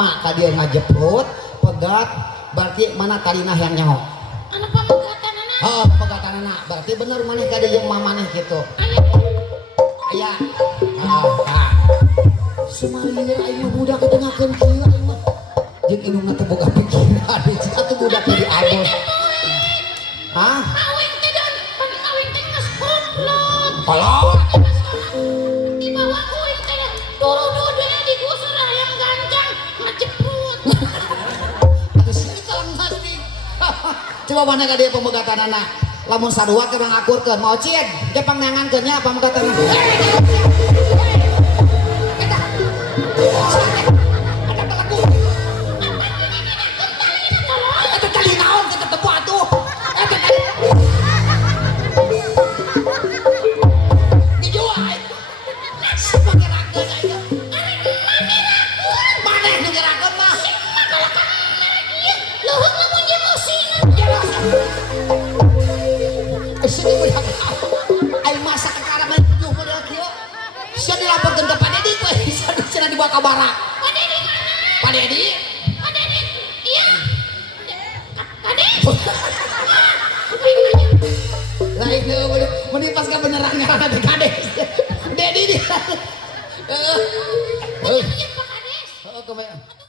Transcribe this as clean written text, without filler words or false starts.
maka dia ngajeput pegat berarti mana talina yang nyok anu pamegatan anak oh pegatan anak berarti bener maneh kada yang mamaneh gitu aya sumalieur aing mah budak kedengakeun kieu aing mah jeung indungna teu boga pikiran atuh budak di abot hah aweng teh dan pan aweng teh geus goblok kolot di bawah aweng teh dulu-dulunya digusur hayang gancang ngajeprut coba mana ka dia pemegatan anak lamun sarua keur ngakurkeun mau cieun ge pangnangankeun nya pemegatan ada pelaku eta tali naon kita tepu atuh eta tali dijual sepagerakeun aja maneh ngerakeun mah leuheung lamun jeung usingan sini budak aing masak kakara mah nyuh model kieu sia dilaporkeun ka Pak Dedi we sia dibawa ka barak Pak Dedi mana Pak Dedi Pak Dedi iya Kades lain meni pas ka beneran ngaranna teh Kades Dedi dia Pak Kades oh kumaha